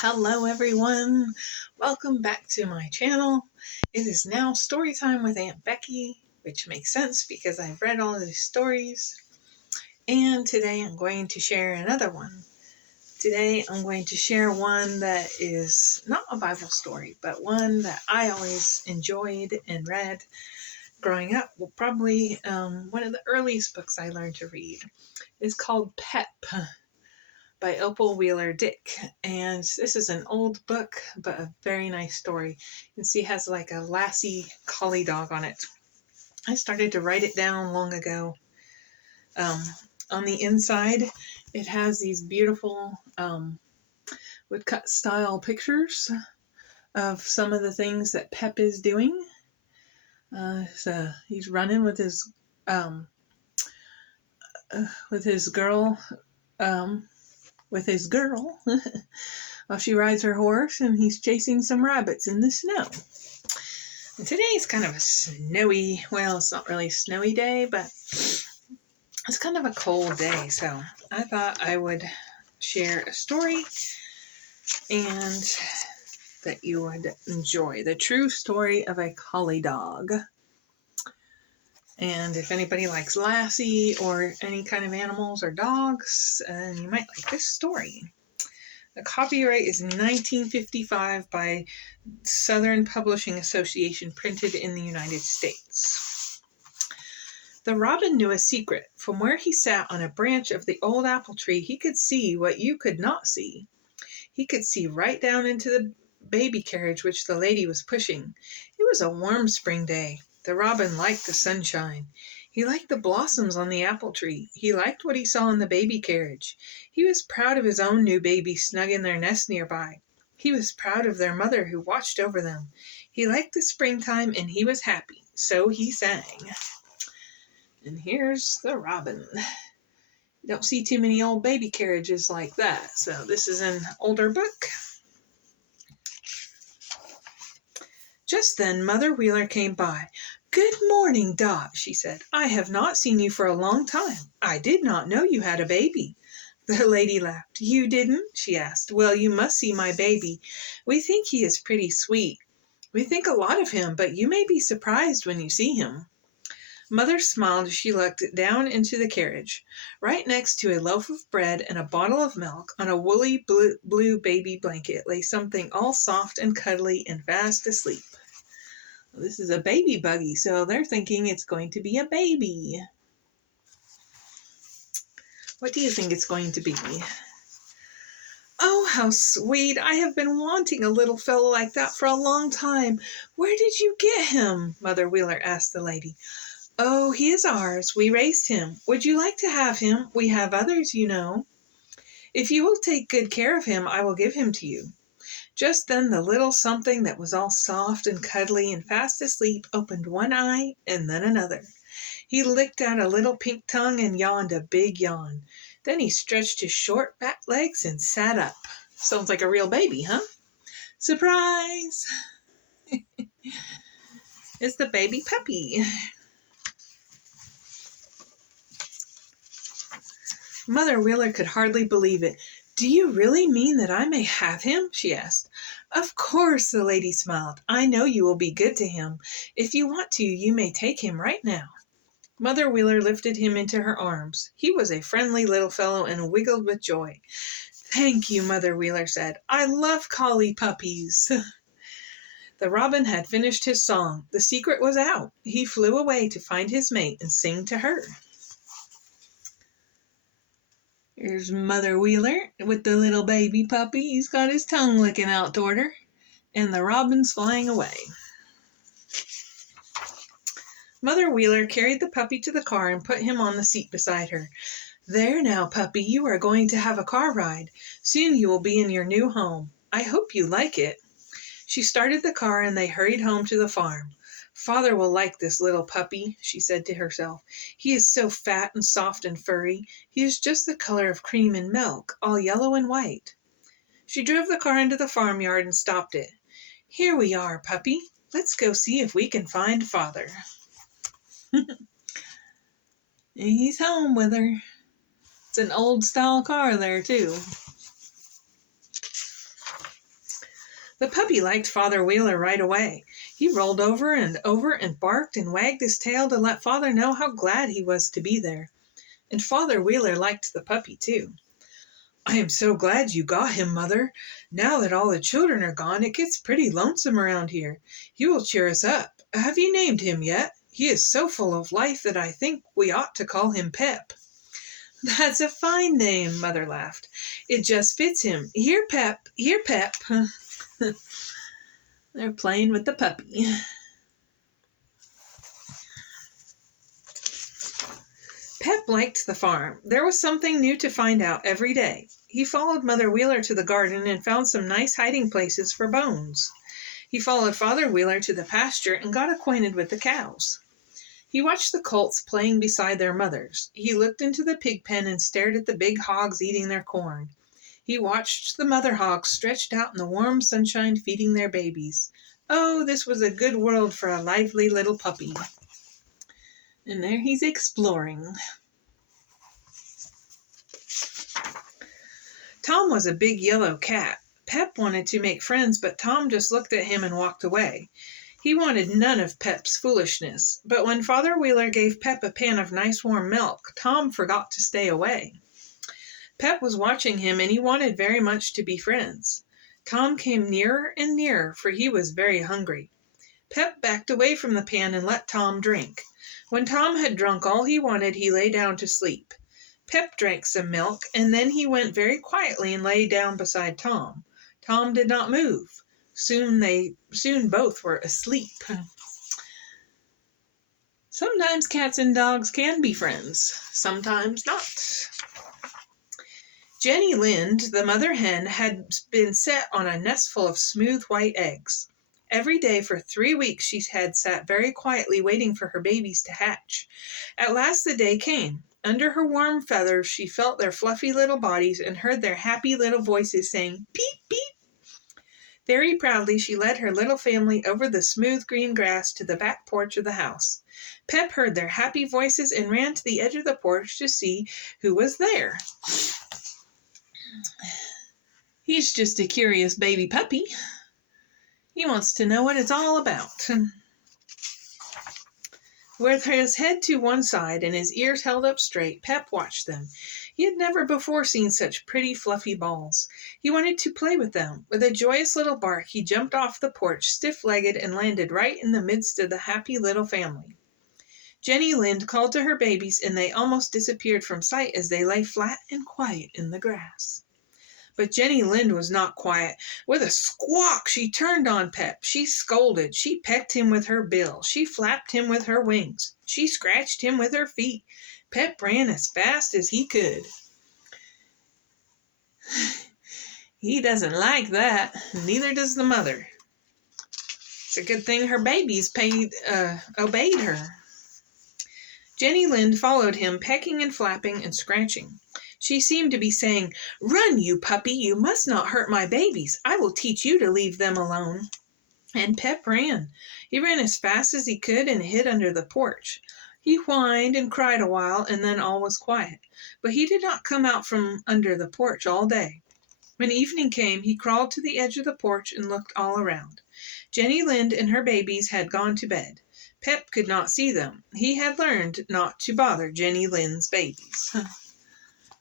Hello everyone, welcome back to my channel. It is now story time with Aunt Becky, which makes sense because I've read all of these stories. And today I'm going to share another one. Today I'm going to share one that is not a Bible story, but one that I always enjoyed and read growing up. Well, probably one of the earliest books I learned to read. It's called Pep by Opal Dick, and this is an old book but a very nice story. You can see it has like a lassie collie dog on it. I started to write it down long ago. On the inside it has these beautiful woodcut style pictures of some of the things that Pep is doing. So he's running with his girl while she rides her horse, and he's chasing some rabbits in the snow. And today's kind of a snowy, well, it's not really a snowy day, but it's kind of a cold day, so I thought I would share a story and that you would enjoy. The true story of a collie dog. And if anybody likes lassie or any kind of animals or dogs, you might like this story. The copyright is 1955 by Southern Publishing Association, printed in the United States. The robin knew a secret. From where he sat on a branch of the old apple tree, he could see what you could not see. He could see right down into the baby carriage which the lady was pushing. It was a warm spring day. The robin liked the sunshine. He liked the blossoms on the apple tree. He liked what he saw in the baby carriage. He was proud of his own new baby snug in their nest nearby. He was proud of their mother who watched over them. He liked the springtime and he was happy, so he sang. And here's the robin. You don't see too many old baby carriages like that, so this is an older book. Just then Mother Wheeler came by. "Good morning, Dot," she said. "I have not seen you for a long time. I did not know you had a baby." The lady laughed. "You didn't?" she asked. "Well, you must see my baby. We think he is pretty sweet. We think a lot of him, but you may be surprised when you see him." Mother smiled as she looked down into the carriage. Right next to a loaf of bread and a bottle of milk, on a woolly blue baby blanket, lay something all soft and cuddly and fast asleep. This is a baby buggy, so they're thinking it's going to be a baby. What do you think it's going to be? "Oh, how sweet. I have been wanting a little fellow like that for a long time. Where did you get him?" Mother Wheeler asked the lady. "Oh, he is ours. We raised him. Would you like to have him? We have others, you know." "If you will take good care of him, I will give him to you." Just then the little something that was all soft and cuddly and fast asleep opened one eye and then another. He licked out a little pink tongue and yawned a big yawn. Then he stretched his short back legs and sat up. Sounds like a real baby, huh? Surprise! It's the baby puppy. Mother Wheeler could hardly believe it. "Do you really mean that I may have him?" she asked. "Of course," the lady smiled. "I know you will be good to him. If you want to, you may take him right now." Mother Wheeler lifted him into her arms. He was a friendly little fellow and wiggled with joy. "Thank you," Mother Wheeler said. "I love collie puppies." The robin had finished his song. The secret was out. He flew away to find his mate and sing to her. Here's Mother Wheeler with the little baby puppy. He's got his tongue licking out toward her. And the robin's flying away. Mother Wheeler carried the puppy to the car and put him on the seat beside her. "There now, puppy, you are going to have a car ride. Soon you will be in your new home. I hope you like it." She started the car and they hurried home to the farm. "Father will like this little puppy," she said to herself. "He is so fat and soft and furry. He is just the color of cream and milk, all yellow and white." She drove the car into the farmyard and stopped it. "Here we are, puppy. Let's go see if we can find Father." He's home with her. It's an old style car there, too. The puppy liked Father Wheeler right away. He rolled over and barked and wagged his tail to let Father know how glad he was to be there. And Father Wheeler liked the puppy too. "I am so glad you got him, Mother. Now that all the children are gone, it gets pretty lonesome around here. He will cheer us up. Have you named him yet? He is so full of life that I think we ought to call him Pep." "That's a fine name," Mother laughed. "It just fits him. Here, Pep. Here, Pep." They're playing with the puppy. Pep liked the farm. There was something new to find out every day. He followed Mother Wheeler to the garden and found some nice hiding places for bones. He followed Father Wheeler to the pasture and got acquainted with the cows. He watched the colts playing beside their mothers. He looked into the pig pen and stared at the big hogs eating their corn. He watched the mother hogs stretched out in the warm sunshine feeding their babies. Oh, this was a good world for a lively little puppy. And there he's exploring. Tom was a big yellow cat. Pep wanted to make friends, but Tom just looked at him and walked away. He wanted none of Pep's foolishness, but when Father Wheeler gave Pep a pan of nice warm milk, Tom forgot to stay away. Pep was watching him, and he wanted very much to be friends. Tom came nearer and nearer, for he was very hungry. Pep backed away from the pan and let Tom drink. When Tom had drunk all he wanted, he lay down to sleep. Pep drank some milk, and then he went very quietly and lay down beside Tom. Tom did not move. Soon both were asleep. Sometimes cats and dogs can be friends, sometimes not. Jenny Lind, the mother hen, had been set on a nest full of smooth white eggs. Every day for 3 weeks she had sat very quietly waiting for her babies to hatch. At last the day came. Under her warm feathers she felt their fluffy little bodies and heard their happy little voices saying, "Peep, peep." Very proudly she led her little family over the smooth green grass to the back porch of the house. Pep heard their happy voices and ran to the edge of the porch to see who was there. He's just a curious baby puppy. He wants to know what it's all about. With his head to one side and his ears held up straight, Pep watched them. He had never before seen such pretty fluffy balls. He wanted to play with them. With a joyous little bark, he jumped off the porch, stiff-legged, and landed right in the midst of the happy little family. Jenny Lind called to her babies, and they almost disappeared from sight as they lay flat and quiet in the grass. But Jenny Lind was not quiet. With a squawk, she turned on Pep. She scolded. She pecked him with her bill. She flapped him with her wings. She scratched him with her feet. Pep ran as fast as he could. He doesn't like that. Neither does the mother. It's a good thing her babies obeyed her. Jenny Lind followed him, pecking and flapping and scratching. She seemed to be saying, "Run, you puppy, you must not hurt my babies. I will teach you to leave them alone." And Pep ran. He ran as fast as he could and hid under the porch. He whined and cried a while, and then all was quiet. But he did not come out from under the porch all day. When evening came, he crawled to the edge of the porch and looked all around. Jenny Lind and her babies had gone to bed. Pep could not see them. He had learned not to bother Jenny Lind's babies.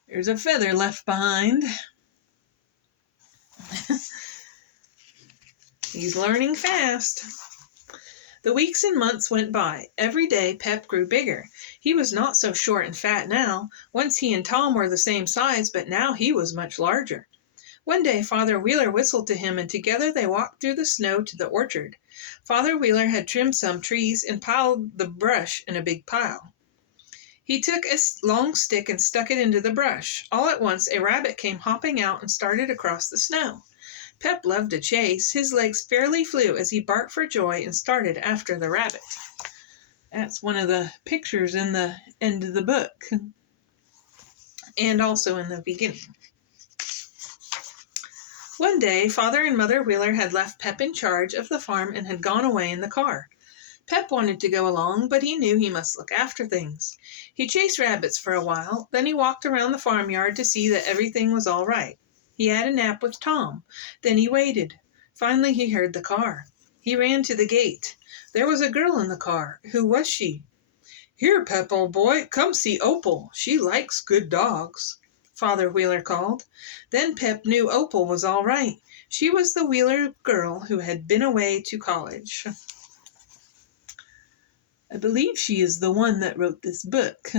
There's a feather left behind. He's learning fast. The weeks and months went by. Every day Pep grew bigger. He was not so short and fat now. Once he and Tom were the same size, but now he was much larger. One day Father Wheeler whistled to him, and together they walked through the snow to the orchard. Father Wheeler had trimmed some trees and piled the brush in a big pile. He took a long stick and stuck it into the brush. All at once a rabbit came hopping out and started across the snow. Pep loved to chase. His legs fairly flew as he barked for joy and started after the rabbit. That's one of the pictures in the end of the book, and also in the beginning. One day, Father and Mother Wheeler had left Pep in charge of the farm and had gone away in the car. Pep wanted to go along, but he knew he must look after things. He chased rabbits for a while, then he walked around the farmyard to see that everything was all right. He had a nap with Tom. Then he waited. Finally he heard the car. He ran to the gate. There was a girl in the car. Who was she? "Here, Pep, old boy, come see Opal. She likes good dogs," Father Wheeler called. Then Pep knew Opal was all right. She was the Wheeler girl who had been away to college. I believe she is the one that wrote this book.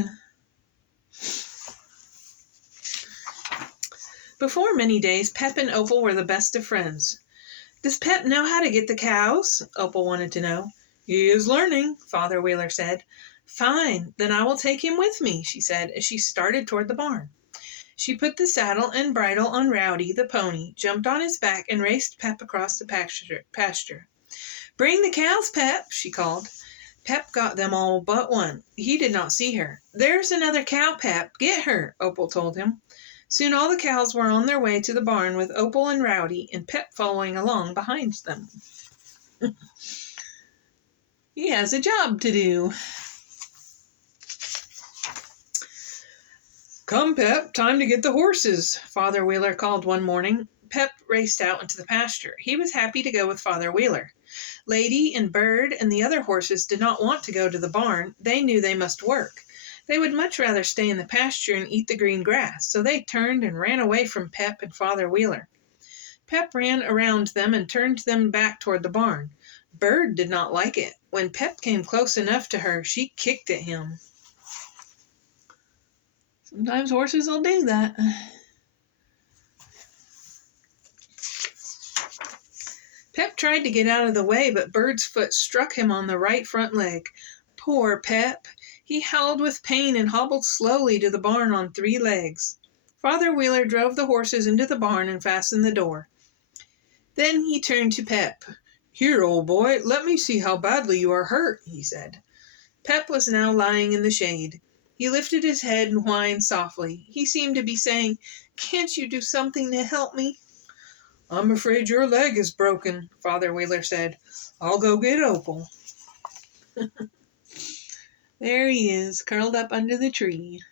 Before many days, Pep and Opal were the best of friends. "Does Pep know how to get the cows?" Opal wanted to know. "He is learning," Father Wheeler said. "Fine, then I will take him with me," she said as she started toward the barn. She put the saddle and bridle on Rowdy, the pony, jumped on his back, and raced Pep across the pasture. "Bring the cows, Pep," she called. Pep got them all but one. He did not see her. "There's another cow, Pep. Get her," Opal told him. Soon all the cows were on their way to the barn with Opal and Rowdy and Pep following along behind them. He has a job to do. "Come, Pep, time to get the horses," Father Wheeler called one morning. Pep raced out into the pasture. He was happy to go with Father Wheeler. Lady and Bird and the other horses did not want to go to the barn. They knew they must work. They would much rather stay in the pasture and eat the green grass, so they turned and ran away from Pep and Father Wheeler. Pep ran around them and turned them back toward the barn. Bird did not like it. When Pep came close enough to her, she kicked at him. Sometimes horses will do that. Pep tried to get out of the way, but Bird's foot struck him on the right front leg. Poor Pep! He howled with pain and hobbled slowly to the barn on 3 legs. Father Wheeler drove the horses into the barn and fastened the door. Then he turned to Pep. "Here, old boy, let me see how badly you are hurt," he said. Pep was now lying in the shade. He lifted his head and whined softly. He seemed to be saying, "Can't you do something to help me?" "I'm afraid your leg is broken," Father Wheeler said. "I'll go get Opal." There he is, curled up under the tree.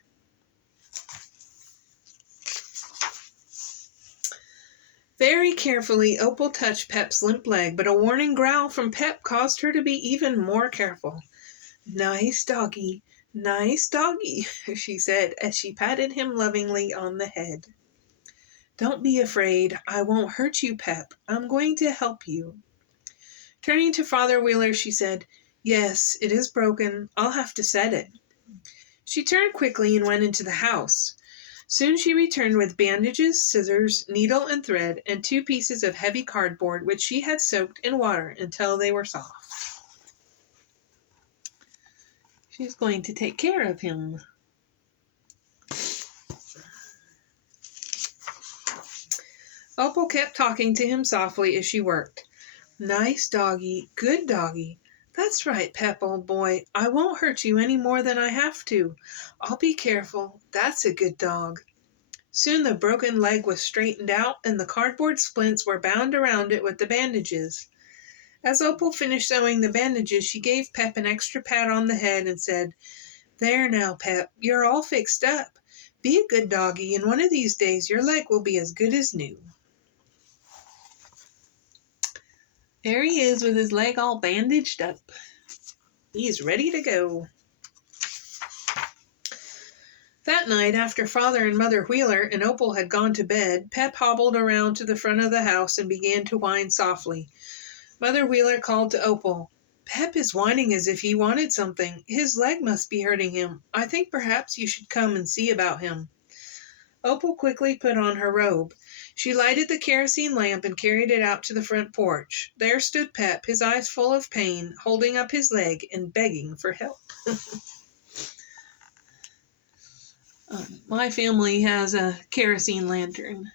Very carefully, Opal touched Pep's limp leg, but a warning growl from Pep caused her to be even more careful. Nice doggy, she said as she patted him lovingly on the head. "Don't be afraid. I won't hurt you, Pep. I'm going to help you." Turning to Father Wheeler, she said, "Yes, it is broken. I'll have to set it." She turned quickly and went into the house. Soon she returned with bandages, scissors, needle and thread, and 2 pieces of heavy cardboard which she had soaked in water until they were soft. She's going to take care of him. Opal kept talking to him softly as she worked. "Nice doggy, good doggy. That's right, Pep, old boy. I won't hurt you any more than I have to. I'll be careful. That's a good dog." Soon the broken leg was straightened out and the cardboard splints were bound around it with the bandages. As Opal finished sewing the bandages, she gave Pep an extra pat on the head and said, "There now, Pep, you're all fixed up. Be a good doggy, and one of these days your leg will be as good as new." There he is with his leg all bandaged up. He's ready to go. That night, after Father and Mother Wheeler and Opal had gone to bed, Pep hobbled around to the front of the house and began to whine softly. Mother Wheeler called to Opal. "Pep is whining as if he wanted something. His leg must be hurting him. I think perhaps you should come and see about him." Opal quickly put on her robe. She lighted the kerosene lamp and carried it out to the front porch. There stood Pep, his eyes full of pain, holding up his leg and begging for help. My family has a kerosene lantern.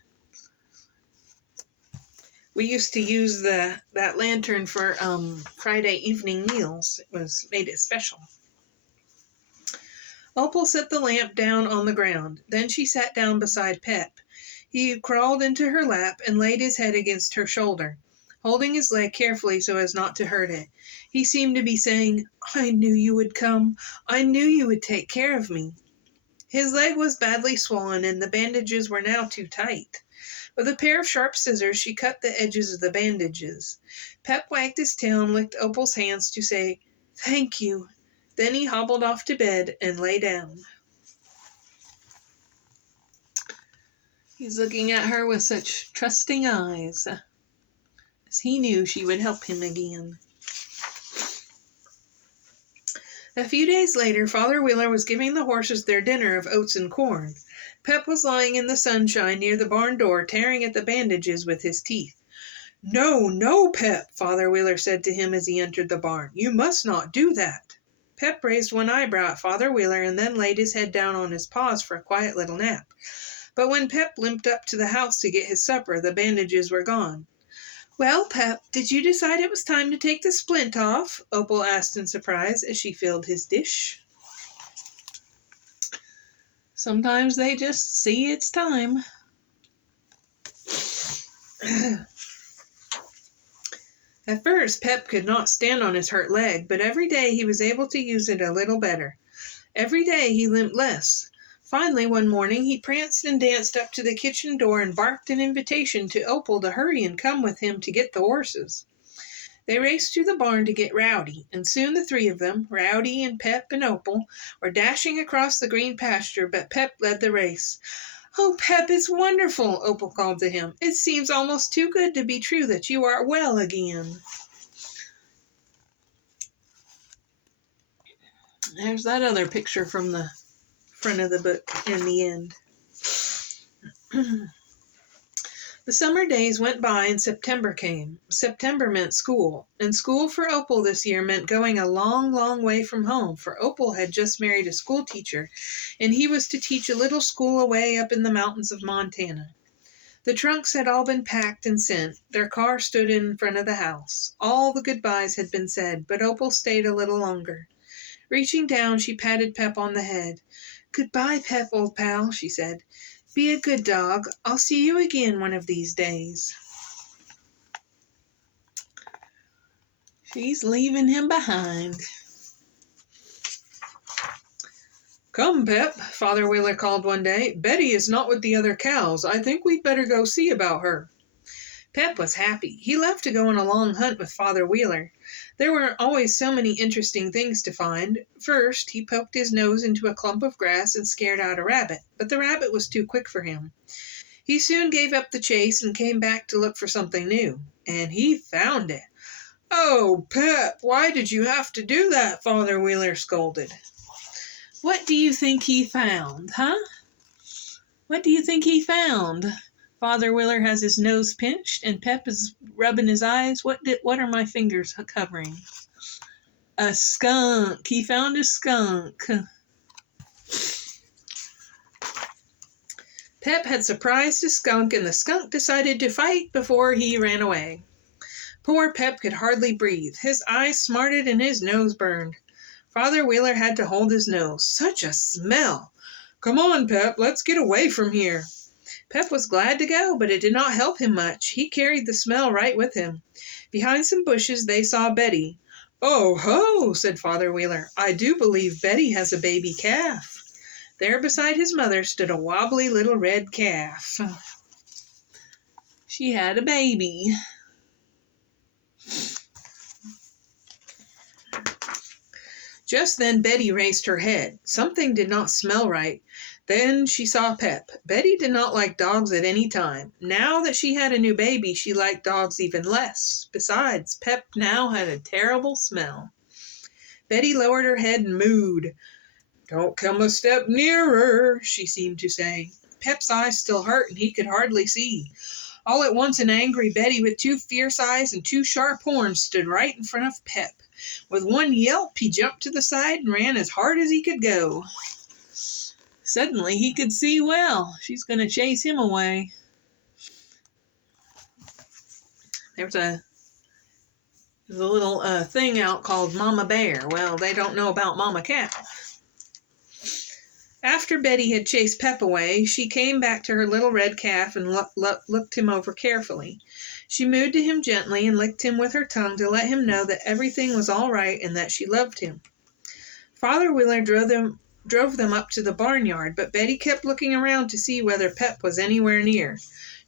We used to use that lantern for Friday evening meals. It made it special. Opal set the lamp down on the ground. Then she sat down beside Pep. He crawled into her lap and laid his head against her shoulder, holding his leg carefully so as not to hurt it. He seemed to be saying, "I knew you would come. I knew you would take care of me." His leg was badly swollen and the bandages were now too tight. With a pair of sharp scissors, she cut the edges of the bandages. Pep wagged his tail and licked Opal's hands to say, "Thank you." Then he hobbled off to bed and lay down. He's looking at her with such trusting eyes, as he knew she would help him again. A few days later, Father Wheeler was giving the horses their dinner of oats and corn. Pep was lying in the sunshine near the barn door, tearing at the bandages with his teeth. "No, no, Pep," Father Wheeler said to him as he entered the barn. "You must not do that." Pep raised one eyebrow at Father Wheeler and then laid his head down on his paws for a quiet little nap. But when Pep limped up to the house to get his supper, the bandages were gone. "Well, Pep, did you decide it was time to take the splint off?" Opal asked in surprise as she filled his dish. Sometimes they just see it's time. At first, Pep could not stand on his hurt leg, but every day he was able to use it a little better. Every day he limped less. Finally, one morning, he pranced and danced up to the kitchen door and barked an invitation to Opal to hurry and come with him to get the horses. They raced to the barn to get Rowdy, and soon the three of them, Rowdy and Pep and Opal, were dashing across the green pasture, but Pep led the race. "Oh, Pep, it's wonderful," Opal called to him. "It seems almost too good to be true that you are well again." There's that other picture from the front of the book in the end. The summer days went by and September came. September meant school, and school for Opal this year meant going a long, long way from home, for Opal had just married a school teacher, and he was to teach a little school away up in the mountains of Montana. The trunks had all been packed and sent. Their car stood in front of the house. All the goodbyes had been said, but Opal stayed a little longer. Reaching down, she patted Pep on the head. "Goodbye, Pep, old pal," she said. "Be a good dog. I'll see you again one of these days." She's leaving him behind. "Come, Pep," Father Wheeler called one day. "Betty is not with the other cows. I think we'd better go see about her." Pep was happy. He loved to go on a long hunt with Father Wheeler. There were always so many interesting things to find. First, he poked his nose into a clump of grass and scared out a rabbit, but the rabbit was too quick for him. He soon gave up the chase and came back to look for something new, and he found it. "Oh, Pep, why did you have to do that?" Father Wheeler scolded. "What do you think he found, huh? What do you think he found?" Father Wheeler has his nose pinched, and Pep is rubbing his eyes. What are my fingers covering? A skunk. He found a skunk. Pep had surprised a skunk, and the skunk decided to fight before he ran away. Poor Pep could hardly breathe. His eyes smarted and his nose burned. Father Wheeler had to hold his nose. Such a smell! "Come on, Pep, let's get away from here." Pep was glad to go, but it did not help him much. He carried the smell right with him. Behind some bushes they saw Betty. "Oh, ho," said Father Wheeler. "I do believe Betty has a baby calf." There beside his mother stood a wobbly little red calf. She had a baby. Just then Betty raised her head. Something did not smell right. Then she saw Pep. Betty did not like dogs at any time. Now that she had a new baby, she liked dogs even less. Besides, Pep now had a terrible smell. Betty lowered her head and mooed. "Don't come a step nearer," she seemed to say. Pep's eyes still hurt, and he could hardly see. All at once an angry Betty with two fierce eyes and two sharp horns stood right in front of Pep. With one yelp, he jumped to the side and ran as hard as he could go. Suddenly he could see well. She's going to chase him away. There's a little thing out called Mama Bear. Well, they don't know about Mama Cow. After Betty had chased Pep away, she came back to her little red calf and looked him over carefully. She mooed to him gently and licked him with her tongue to let him know that everything was all right and that she loved him. Father Wheeler drove them up to the barnyard, but Betty kept looking around to see whether Pep was anywhere near.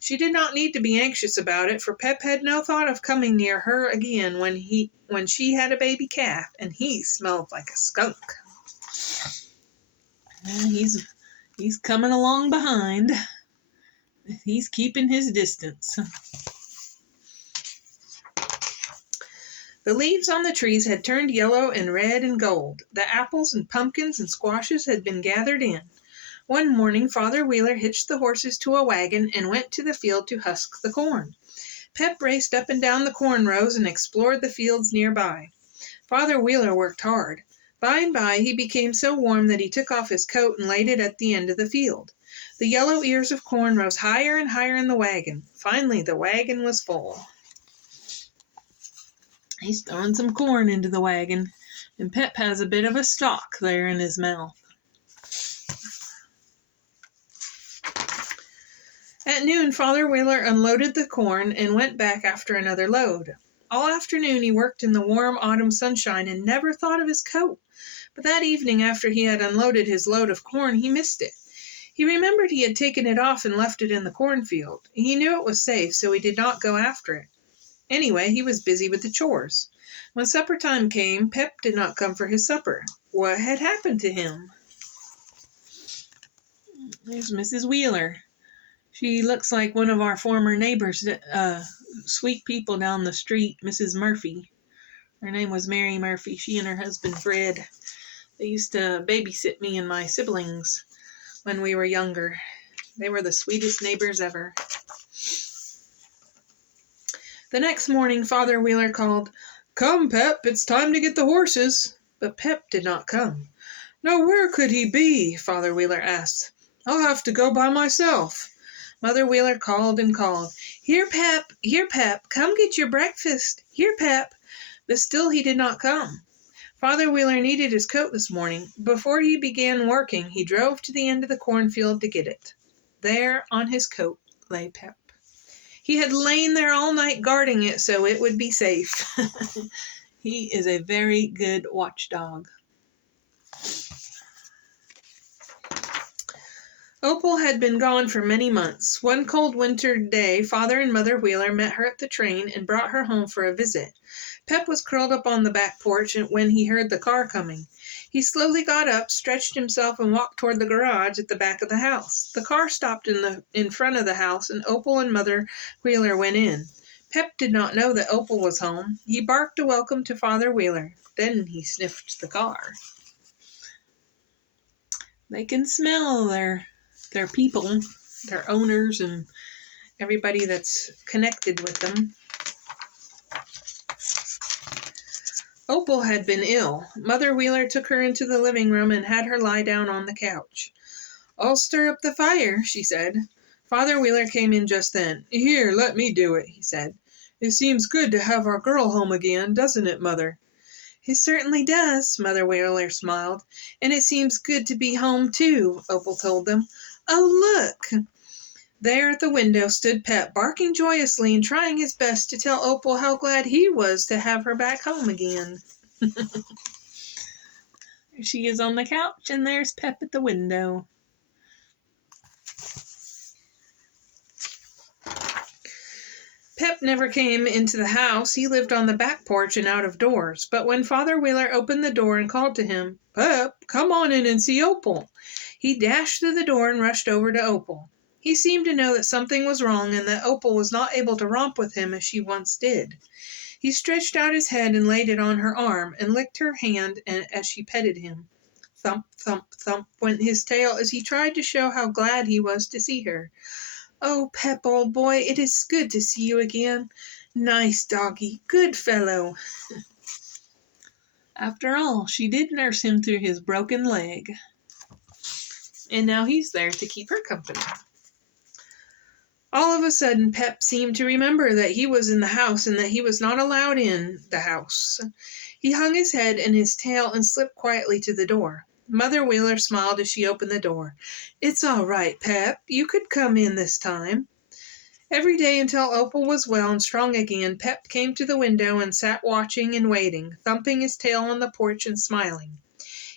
She did not need to be anxious about it, for Pep had no thought of coming near her again when she had a baby calf, and he smelled like a skunk. And he's coming along behind. He's keeping his distance. The leaves on the trees had turned yellow and red and gold. The apples and pumpkins and squashes had been gathered in. One morning Father Wheeler hitched the horses to a wagon and went to the field to husk the corn. Pep raced up and down the corn rows and explored the fields nearby. Father Wheeler worked hard. By and by he became so warm that he took off his coat and laid it at the end of the field. The yellow ears of corn rose higher and higher in the wagon. Finally the wagon was full. He's throwing some corn into the wagon, and Pep has a bit of a stalk there in his mouth. At noon, Father Wheeler unloaded the corn and went back after another load. All afternoon he worked in the warm autumn sunshine and never thought of his coat. But that evening, after he had unloaded his load of corn, he missed it. He remembered he had taken it off and left it in the cornfield. He knew it was safe, so he did not go after it. Anyway, he was busy with the chores. When supper time came, Pep did not come for his supper. What had happened to him? There's Mrs. Wheeler. She looks like one of our former neighbors, sweet people down the street, Mrs. Murphy. Her name was Mary Murphy. She and her husband Fred. They used to babysit me and my siblings when we were younger. They were the sweetest neighbors ever. The next morning, Father Wheeler called, "Come, Pep, it's time to get the horses." But Pep did not come. "Now where could he be?" Father Wheeler asked. "I'll have to go by myself." Mother Wheeler called and called, here, Pep, come get your breakfast. Here, Pep." But still he did not come. Father Wheeler needed his coat this morning. Before he began working, he drove to the end of the cornfield to get it. There on his coat lay Pep. He had lain there all night guarding it so it would be safe. He is a very good watchdog. Opal had been gone for many months. One cold winter day, Father and Mother Wheeler met her at the train and brought her home for a visit. Pep was curled up on the back porch when he heard the car coming. He slowly got up, stretched himself, and walked toward the garage at the back of the house. The car stopped in front of the house, and Opal and Mother Wheeler went in. Pep did not know that Opal was home. He barked a welcome to Father Wheeler. Then he sniffed the car. They can smell their people, their owners, and everybody that's connected with them. Opal had been ill. Mother Wheeler took her into the living room and had her lie down on the couch. "I'll stir up the fire," she said. Father Wheeler came in just then. "Here, let me do it," he said. "It seems good to have our girl home again, doesn't it, Mother?" "It certainly does," Mother Wheeler smiled. "And it seems good to be home, too," Opal told them. "Oh, look!" There at the window stood Pep, barking joyously and trying his best to tell Opal how glad he was to have her back home again. There she is on the couch, and there's Pep at the window. Pep never came into the house. He lived on the back porch and out of doors. But when Father Wheeler opened the door and called to him, "Pep, come on in and see Opal," he dashed through the door and rushed over to Opal. He seemed to know that something was wrong and that Opal was not able to romp with him as she once did. He stretched out his head and laid it on her arm and licked her hand as she petted him. Thump, thump, thump went his tail as he tried to show how glad he was to see her. "Oh, Pep, old boy, it is good to see you again. Nice doggy, good fellow." After all, she did nurse him through his broken leg. And now he's there to keep her company. All of a sudden, Pep seemed to remember that he was in the house and that he was not allowed in the house. He hung his head and his tail and slipped quietly to the door. Mother Wheeler smiled as she opened the door. "It's all right, Pep. You could come in this time." Every day until Opal was well and strong again, Pep came to the window and sat watching and waiting, thumping his tail on the porch and smiling.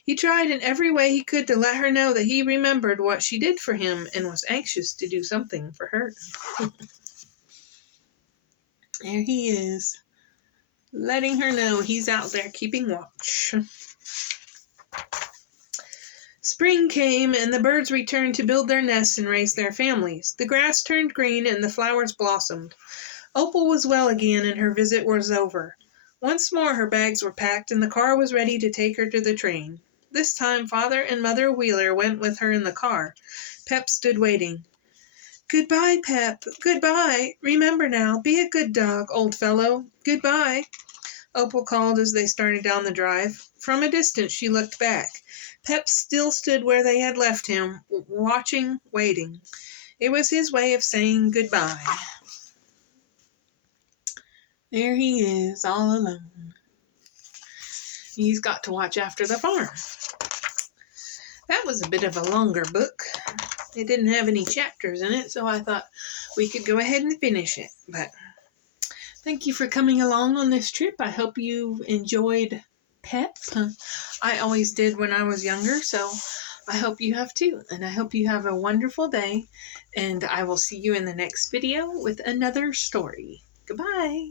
He tried in every way he could to let her know that he remembered what she did for him and was anxious to do something for her. There he is, letting her know he's out there keeping watch. Spring came, and the birds returned to build their nests and raise their families. The grass turned green, and the flowers blossomed. Opal was well again, and her visit was over. Once more her bags were packed, and the car was ready to take her to the train. This time Father and Mother Wheeler went with her in the car. Pep stood waiting. "Goodbye, Pep. Goodbye. Remember now, be a good dog, old fellow. Goodbye," Opal called as they started down the drive. From a distance she looked back. Pep still stood where they had left him, watching, waiting. It was his way of saying goodbye. There he is, all alone. He's got to watch after the farm. That was a bit of a longer book. It didn't have any chapters in it, so I thought we could go ahead and finish it. But thank you for coming along on this trip. I hope you enjoyed Pep. I always did when I was younger, so I hope you have too. And I hope you have a wonderful day. And I will see you in the next video with another story. Goodbye.